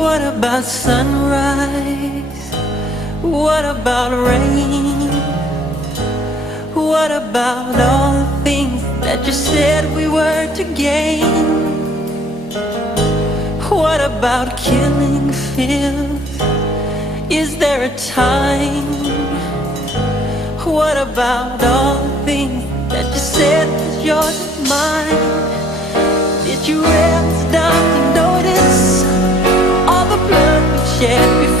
What about sunrise? What about rain? What about all the things that you said we were to gain? What about killing fears? Is there a time? What about all the things that you said was yours and mine? Did you ever stop to notice all the blood we shed before?